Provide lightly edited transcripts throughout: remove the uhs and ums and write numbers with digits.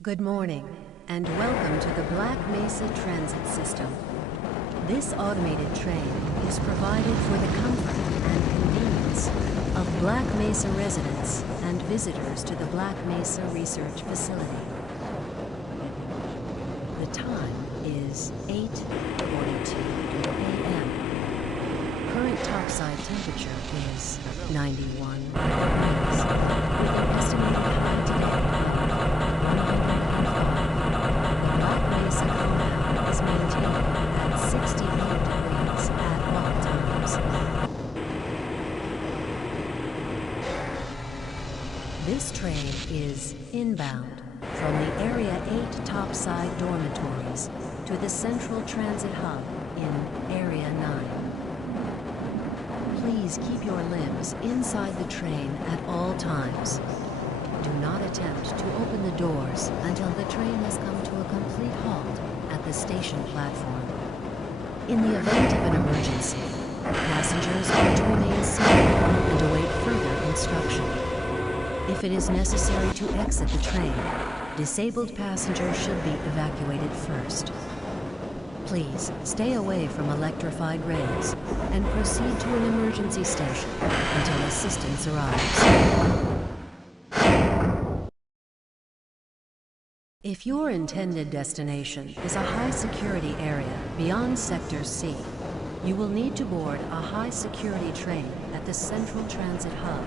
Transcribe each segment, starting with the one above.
Good morning, and welcome to the Black Mesa Transit System. This automated train is provided for the comfort and convenience of Black Mesa residents and visitors to the Black Mesa Research Facility. The time is 8:42 a.m. Current topside temperature is 91 degrees, with an estimated high today of 105. The Black Mesa compound is maintained at 68 degrees at all times. This train is inbound from the Area 8 topside dormitories to the Central Transit Hub in Area 9. Please keep your limbs inside the train at all times. Do not attempt to open the doors until the train has come to a complete halt at the station platform. In the event of an emergency, passengers are to remain seated and await further instruction. If it is necessary to exit the train, disabled passengers should be evacuated first. Please stay away from electrified rails and proceed to an emergency station until assistance arrives. If your intended destination is a high-security area beyond Sector C, you will need to board a high-security train at the Central Transit Hub.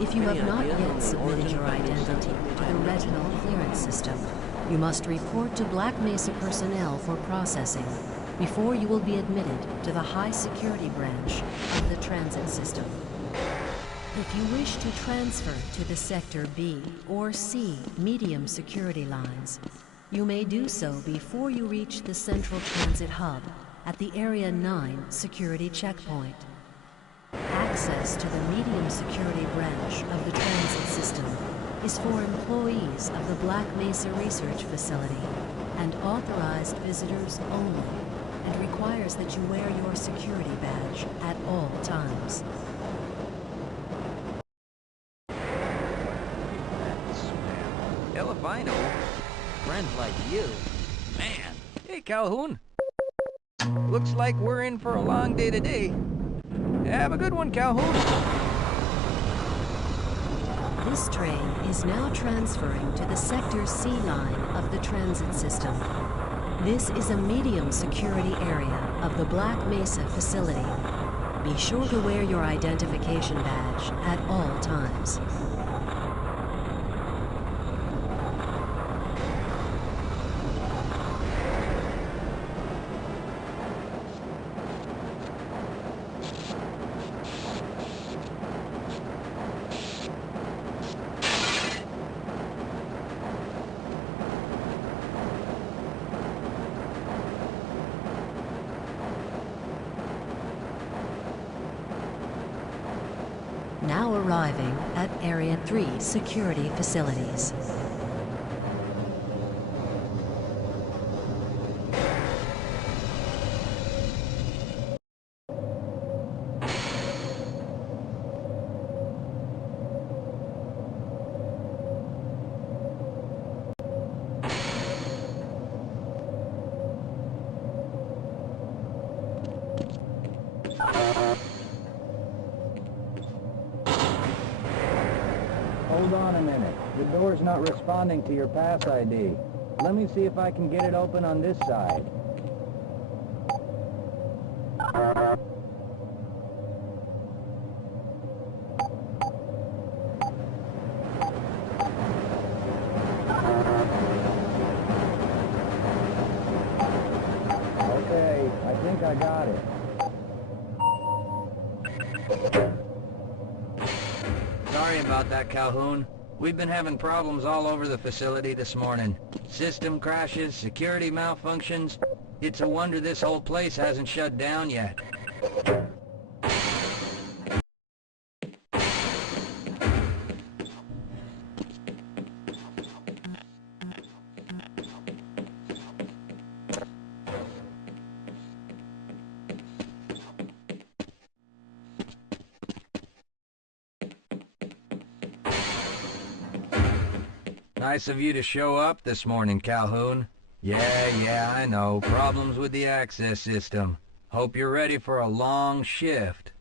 If you have not yet submitted your identity to the retinal clearance system, you must report to Black Mesa personnel for processing before you will be admitted to the high-security branch of the transit system. If you wish to transfer to the Sector B or C medium security lines, you may do so before you reach the Central Transit Hub at the Area 9 security checkpoint. Access to the medium security branch of the transit system is for employees of the Black Mesa Research Facility and authorized visitors only, and requires that you wear your security badge at all times. Hell if I know. Friends like you. Man. Hey, Calhoun. Looks like we're in for a long day today. Have a good one, Calhoun. This train is now transferring to the Sector C line of the transit system. This is a medium security area of the Black Mesa facility. Be sure to wear your identification badge at all times. Now arriving at Area 3 security facilities. Hold on a minute. The door's not responding to your pass ID. Let me see if I can get it open on this side. Okay, I think I got it. Sorry about that, Calhoun. We've been having problems all over the facility this morning. System crashes, security malfunctions. It's a wonder this whole place hasn't shut down yet. Nice of you to show up this morning, Calhoun. Yeah, I know. Problems with the access system. Hope you're ready for a long shift.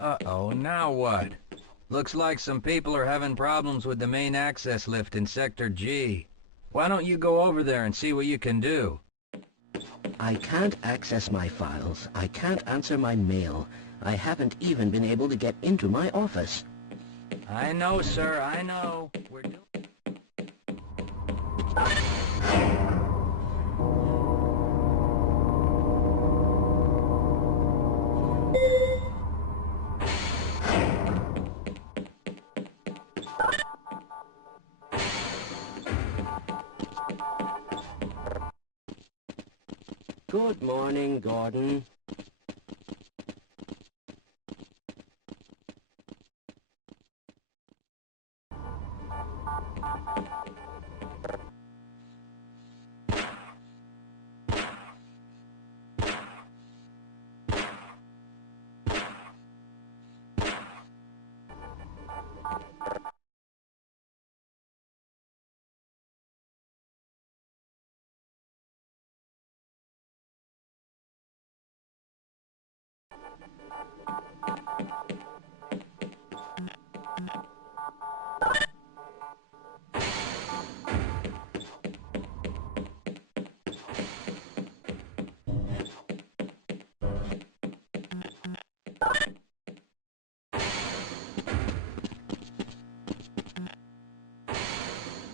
Uh-oh, now what? Looks like some people are having problems with the main access lift in Sector G. Why don't you go over there and see what you can do? I can't access my files. I can't answer my mail. I haven't even been able to get into my office. I know, sir, I know. We're doing... Good morning, Gordon.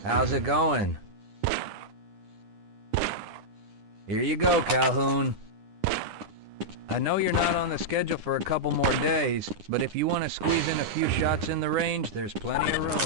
How's it going? Here you go, Calhoun. I know you're not on the schedule for a couple more days, but if you want to squeeze in a few shots in the range, there's plenty of room.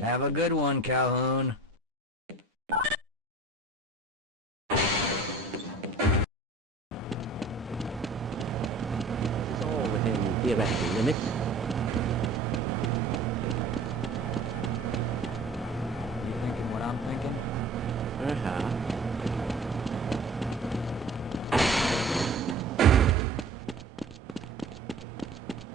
Have a good one, Calhoun. It's all within theoretical limits. You thinking what I'm thinking? Uh-huh.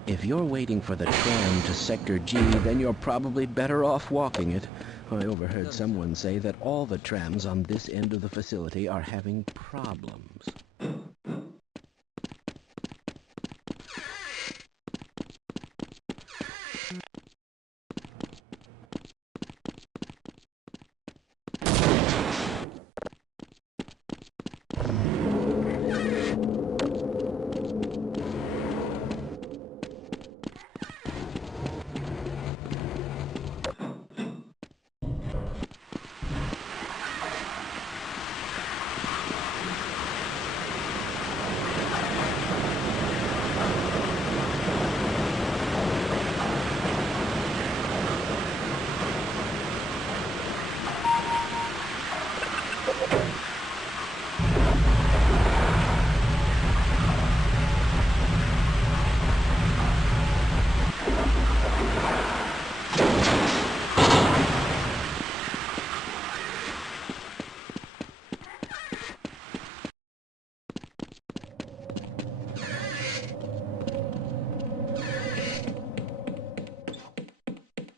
If you're waiting for the tram to Sector G, then you're probably better off walking it. I overheard someone say that all the trams on this end of the facility are having problems.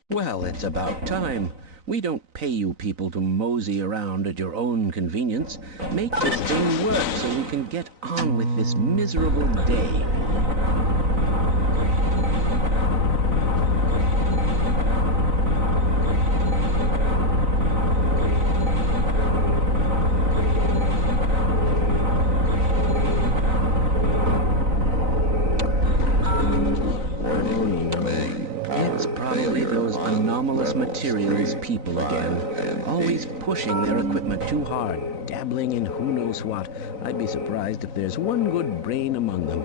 Well, it's about time. We don't pay you people to mosey around at your own convenience. Make this thing work so we can get on with this miserable day. materials people again, always pushing their equipment too hard, dabbling in who knows what. I'd be surprised if there's one good brain among them.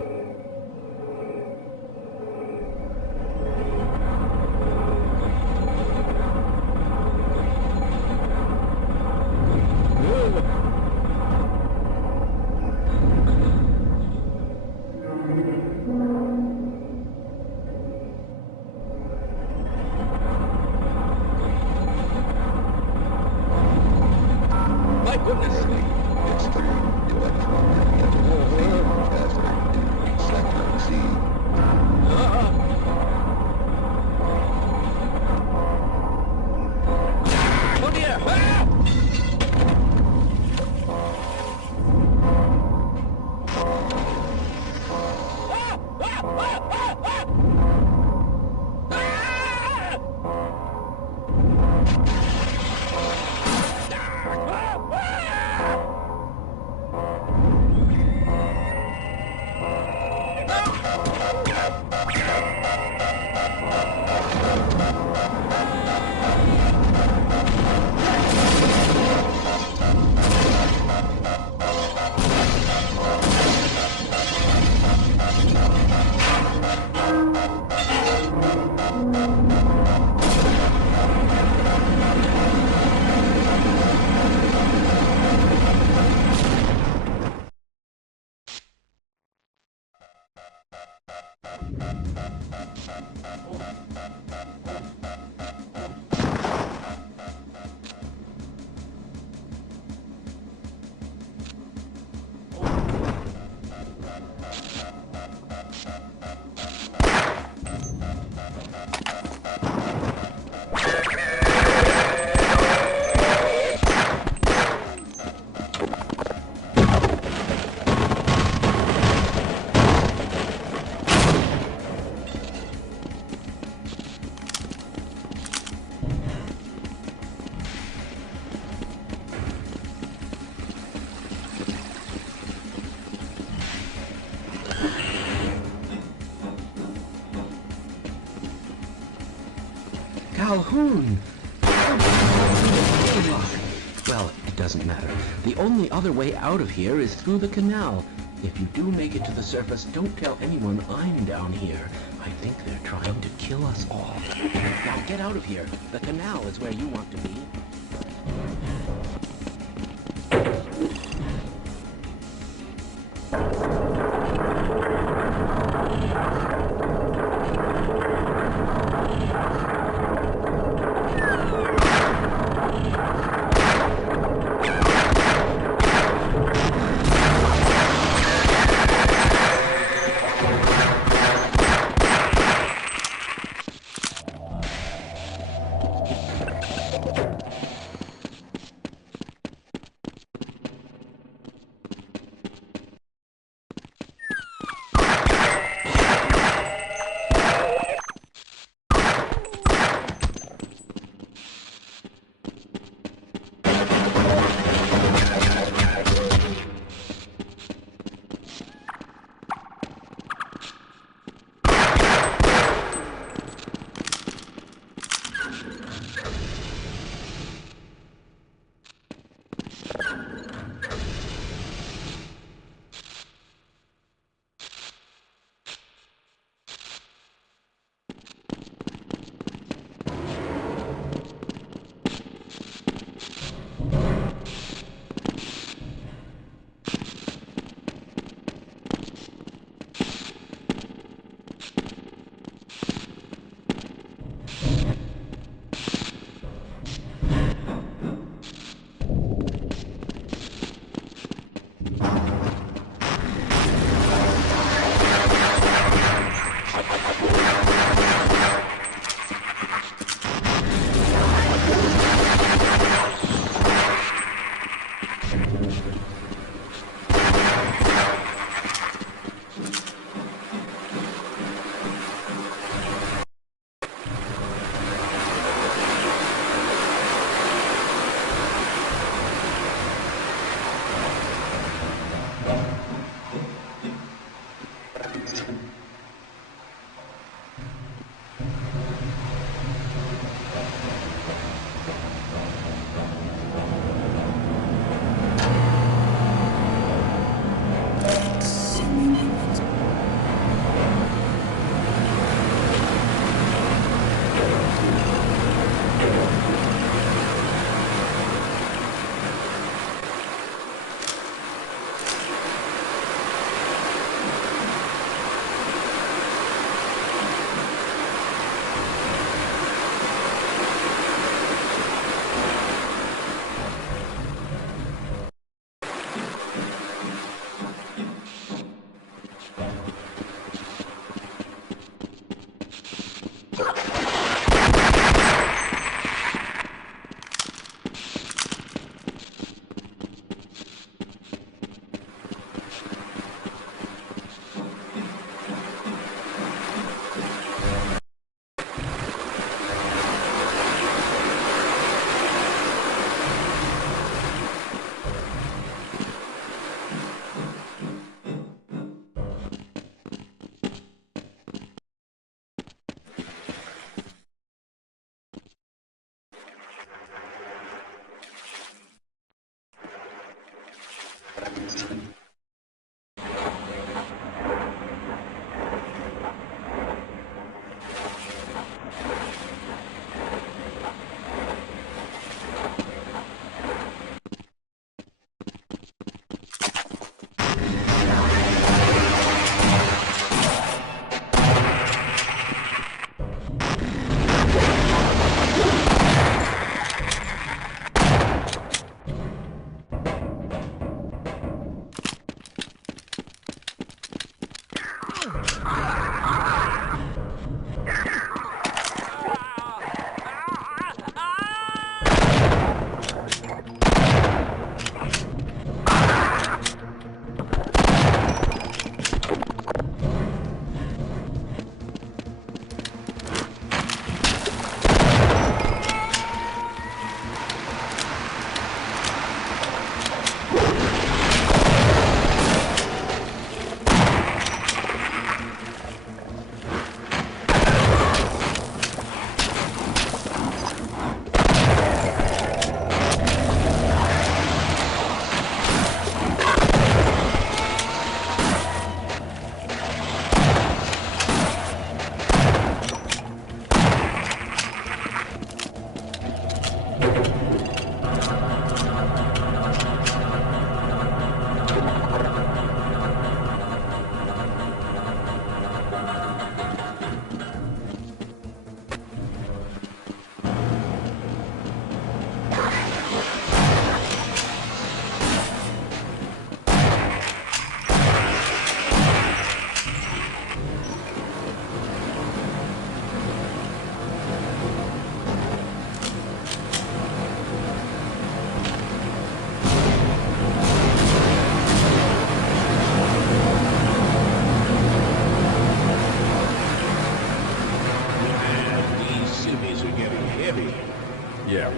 My goodness! It's the electronic interface Sector C. Oh dear! Calhoun! Well, it doesn't matter. The only other way out of here is through the canal. If you do make it to the surface, don't tell anyone I'm down here. I think they're trying to kill us all. Now get out of here. The canal is where you want to be.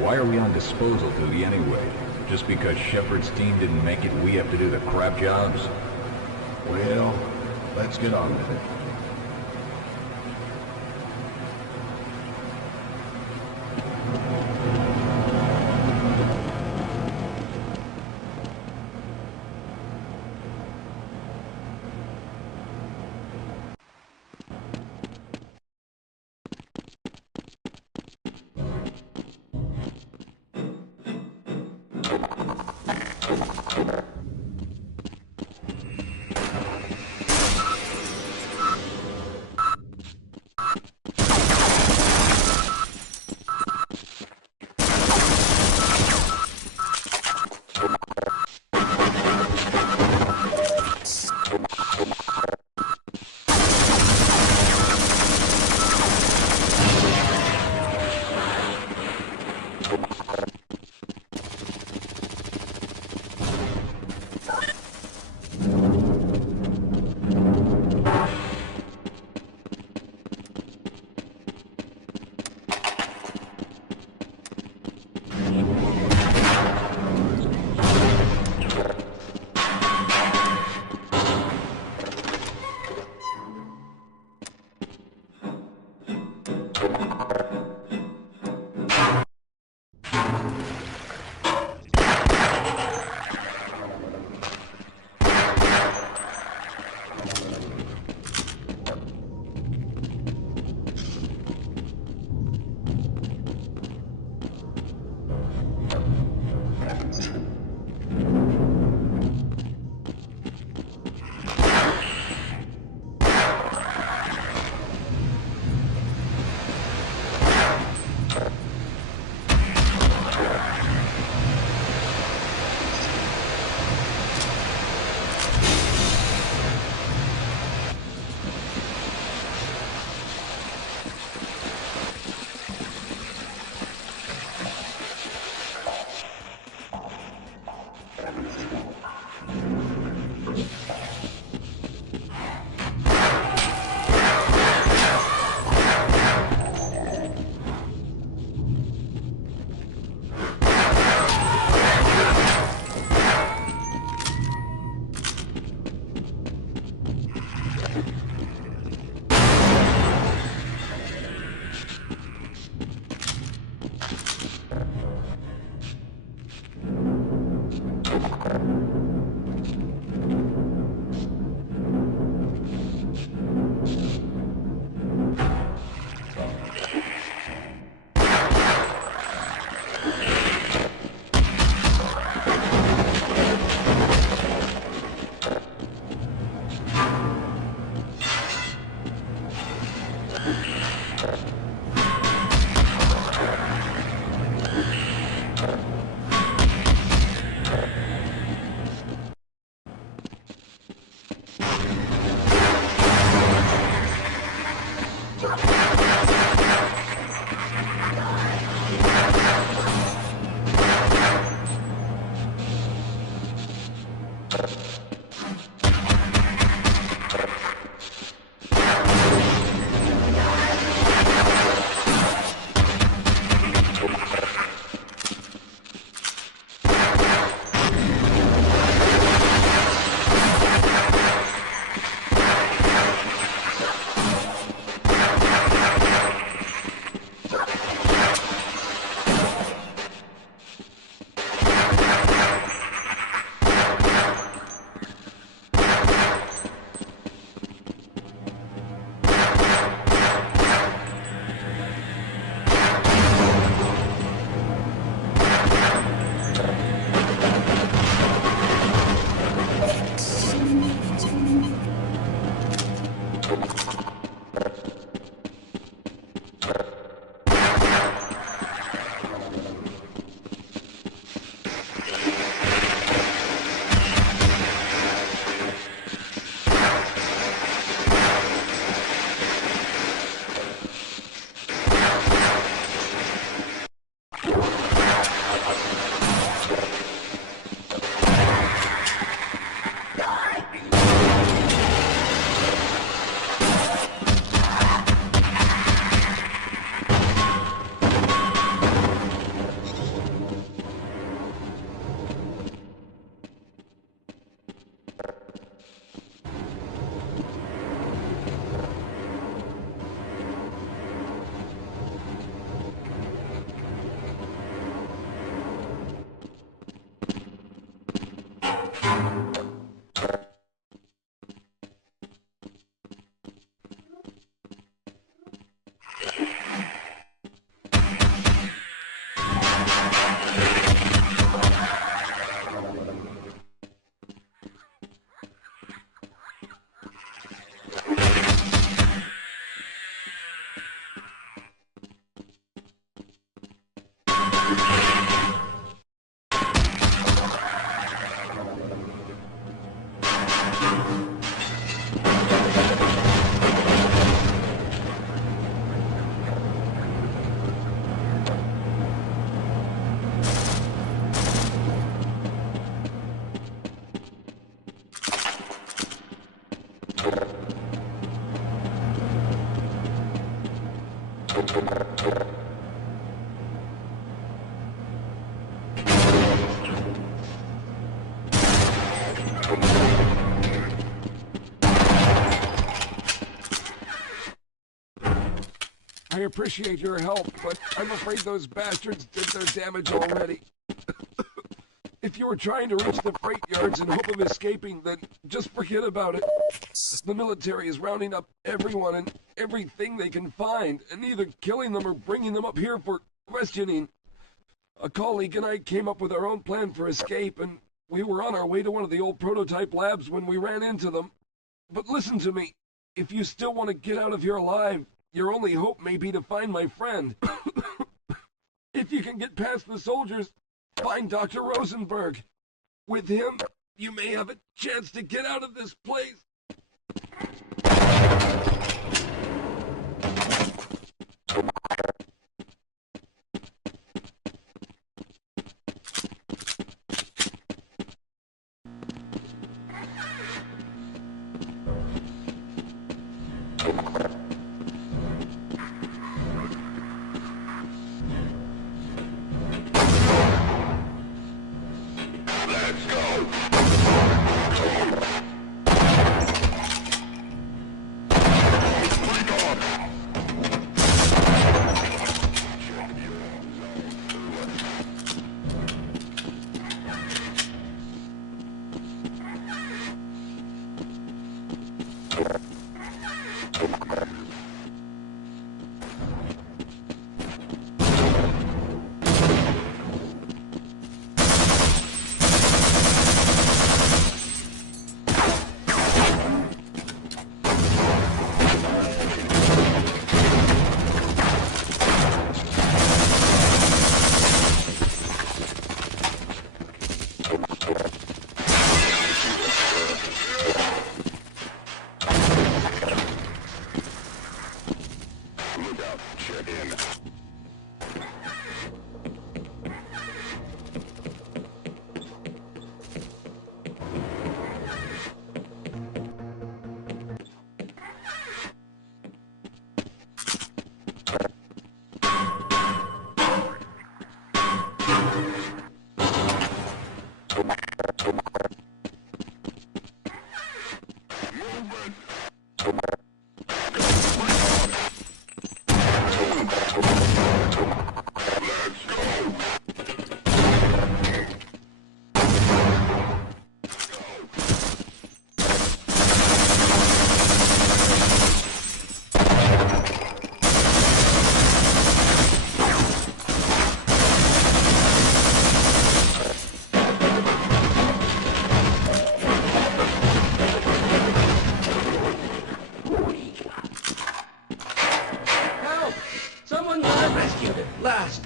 Why are we on disposal duty anyway? Just because Shepard's team didn't make it, we have to do the crap jobs? Well, let's get on with it. I appreciate your help, but I'm afraid those bastards did their damage already. If you were trying to reach the freight yards in hope of escaping, then just forget about it. The military is rounding up everyone and everything they can find, and either killing them or bringing them up here for questioning. A colleague and I came up with our own plan for escape, and we were on our way to one of the old prototype labs when we ran into them. But listen to me. If you still want to get out of here alive, your only hope may be to find my friend. If you can get past the soldiers, find Dr. Rosenberg. With him, you may have a chance to get out of this place.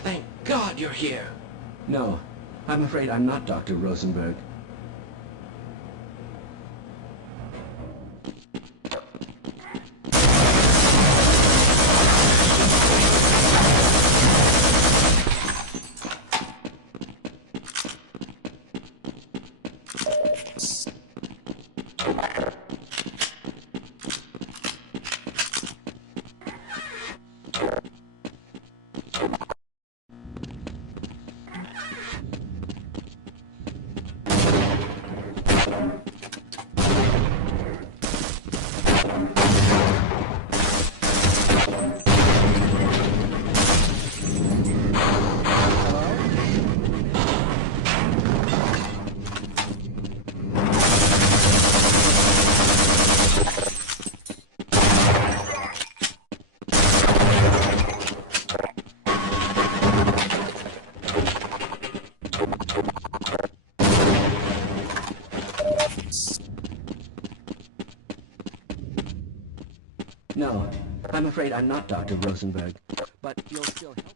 Thank God you're here. No, I'm afraid I'm not Dr. Rosenberg. No, I'm afraid I'm not Dr. Rosenberg, but you'll still help.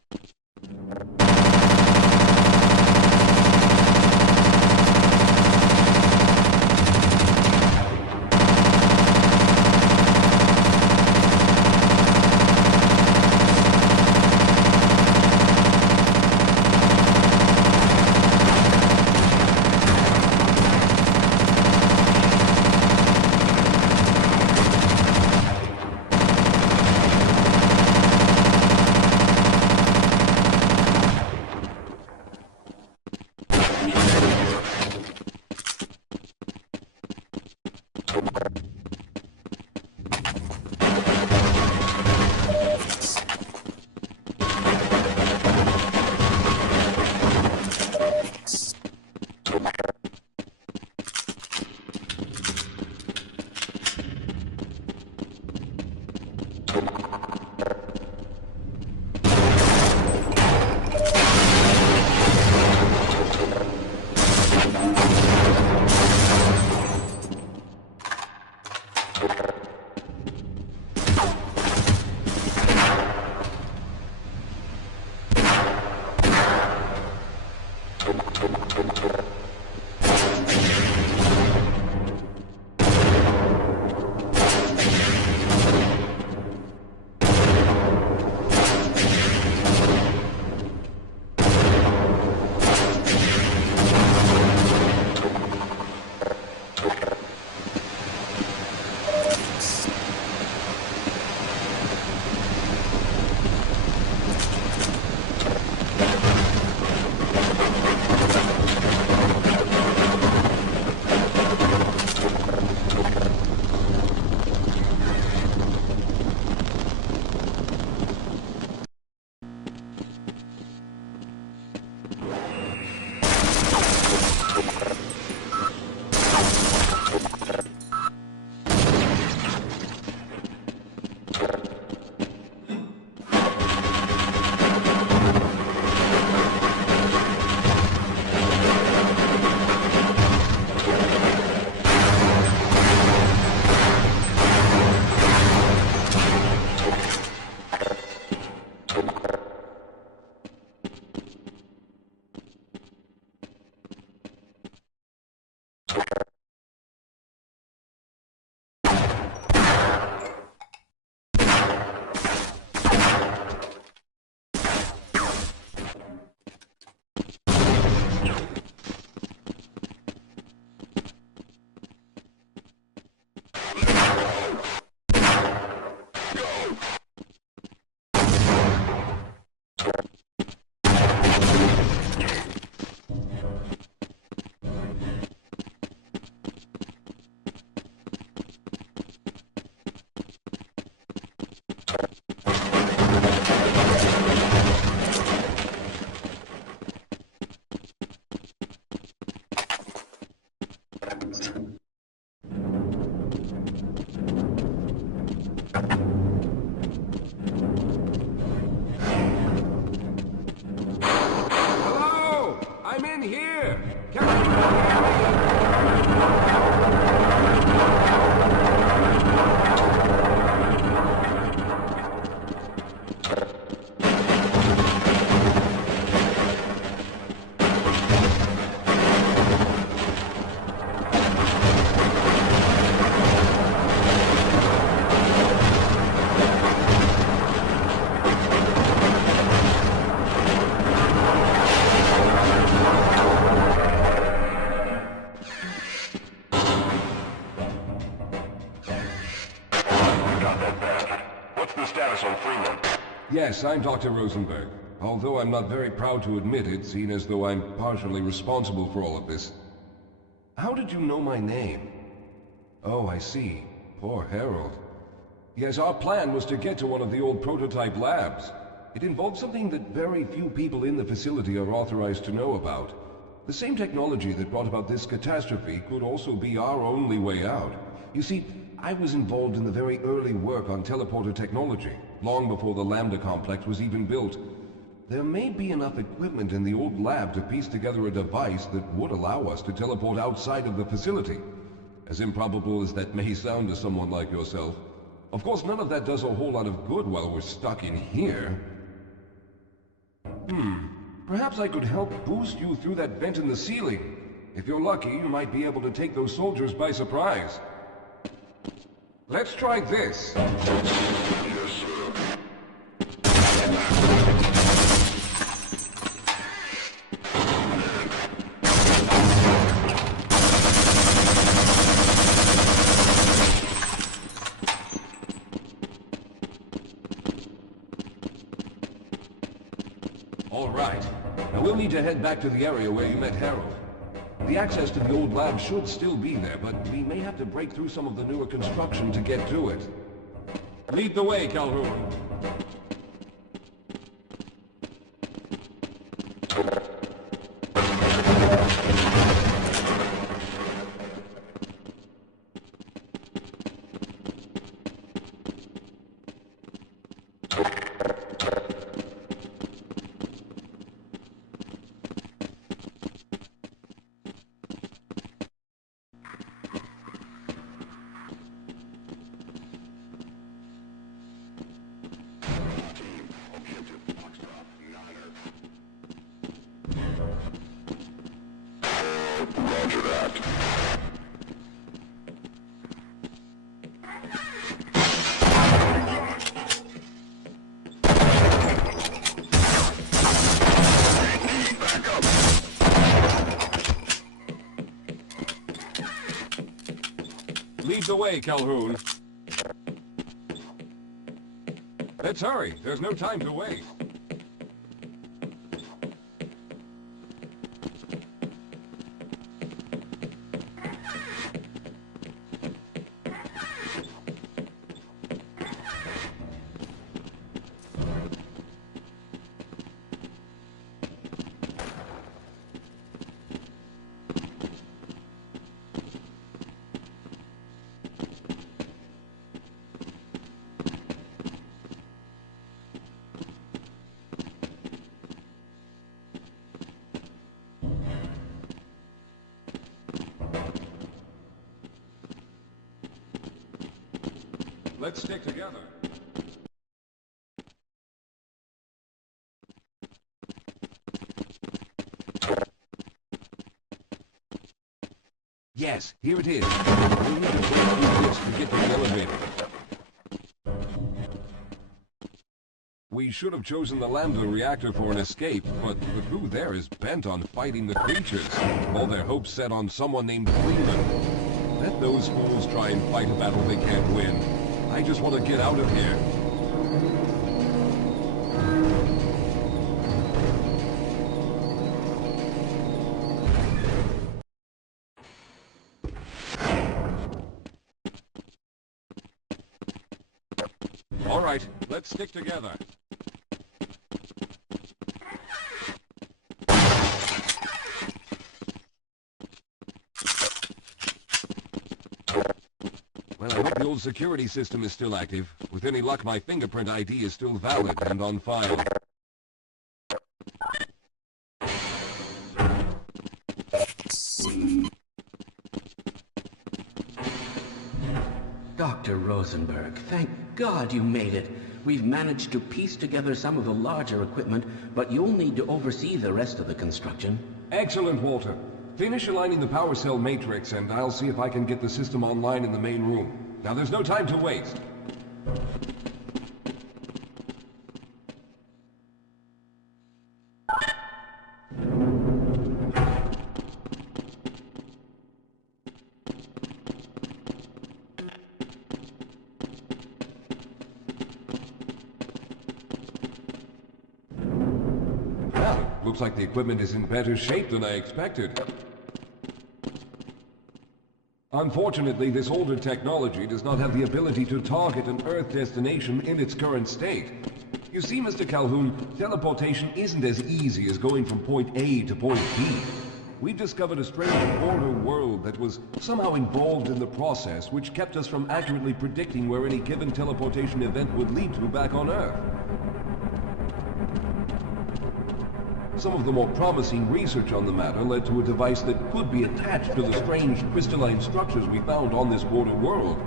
Hello! I'm in here! Can you hear me? Yes, I'm Dr. Rosenberg. Although I'm not very proud to admit it, seeing as though I'm partially responsible for all of this. How did you know my name? Oh, I see. Poor Harold. Yes, our plan was to get to one of the old prototype labs. It involved something that very few people in the facility are authorized to know about. The same technology that brought about this catastrophe could also be our only way out. You see, I was involved in the very early work on teleporter technology, long before the Lambda complex was even built. There may be enough equipment in the old lab to piece together a device that would allow us to teleport outside of the facility. As improbable as that may sound to someone like yourself. Of course, none of that does a whole lot of good while we're stuck in here. Perhaps I could help boost you through that vent in the ceiling. If you're lucky, you might be able to take those soldiers by surprise. Let's try this. All right. Now we'll need to head back to the area where you met Harold. The access to the old lab should still be there, but we may have to break through some of the newer construction to get to it. Lead the way, Calhoun. Lead the way, Calhoun. Let's hurry. There's no time to waste. Let's stick together. Yes, here it is. We'll need to break through this to get to the elevator. We should have chosen the Lambda reactor for an escape, but the crew there is bent on fighting the creatures. All their hopes set on someone named Freeman. Let those fools try and fight a battle they can't win. I just want to get out of here. All right, let's stick together. Well, I hope the old security system is still active. With any luck, my fingerprint ID is still valid and on file. Dr. Rosenberg, thank God you made it. We've managed to piece together some of the larger equipment, but you'll need to oversee the rest of the construction. Excellent, Walter. Finish aligning the power cell matrix, and I'll see if I can get the system online in the main room. Now, there's no time to waste. Well, looks like the equipment is in better shape than I expected. Unfortunately, this older technology does not have the ability to target an Earth destination in its current state. You see, Mr. Calhoun, teleportation isn't as easy as going from point A to point B. We've discovered a strange border world that was somehow involved in the process, which kept us from accurately predicting where any given teleportation event would lead to back on Earth. Some of the more promising research on the matter led to a device that could be attached to the strange crystalline structures we found on this border world.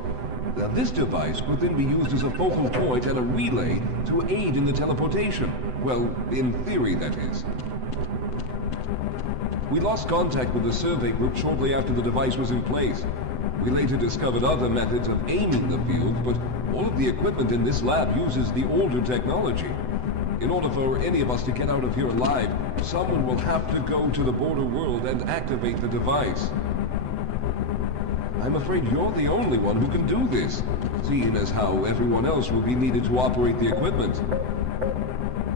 Now, this device could then be used as a focal point and a relay to aid in the teleportation. Well, in theory, that is. We lost contact with the survey group shortly after the device was in place. We later discovered other methods of aiming the field, but all of the equipment in this lab uses the older technology. In order for any of us to get out of here alive, someone will have to go to the border world and activate the device. I'm afraid you're the only one who can do this, seeing as how everyone else will be needed to operate the equipment.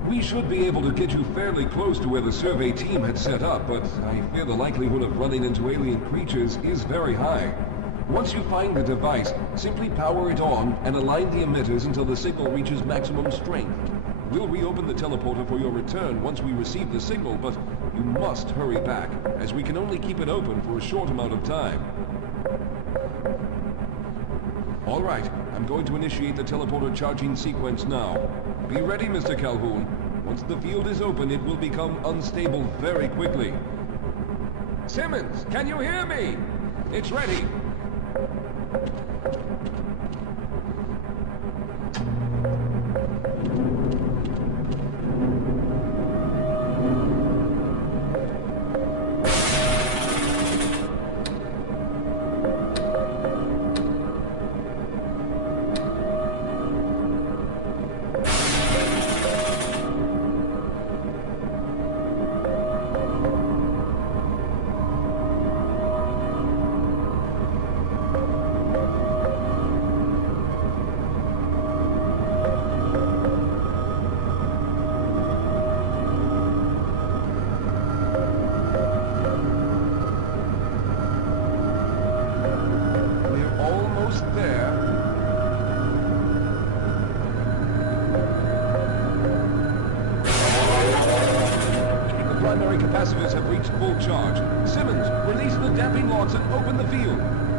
We should be able to get you fairly close to where the survey team had set up, but I fear the likelihood of running into alien creatures is very high. Once you find the device, simply power it on and align the emitters until the signal reaches maximum strength. We'll reopen the teleporter for your return once we receive the signal, but you must hurry back, as we can only keep it open for a short amount of time. All right, I'm going to initiate the teleporter charging sequence now. Be ready, Mr. Calhoun. Once the field is open, it will become unstable very quickly. Simmons, can you hear me? It's ready. primary capacitors have reached full charge. Simmons, release the damping locks and open the field.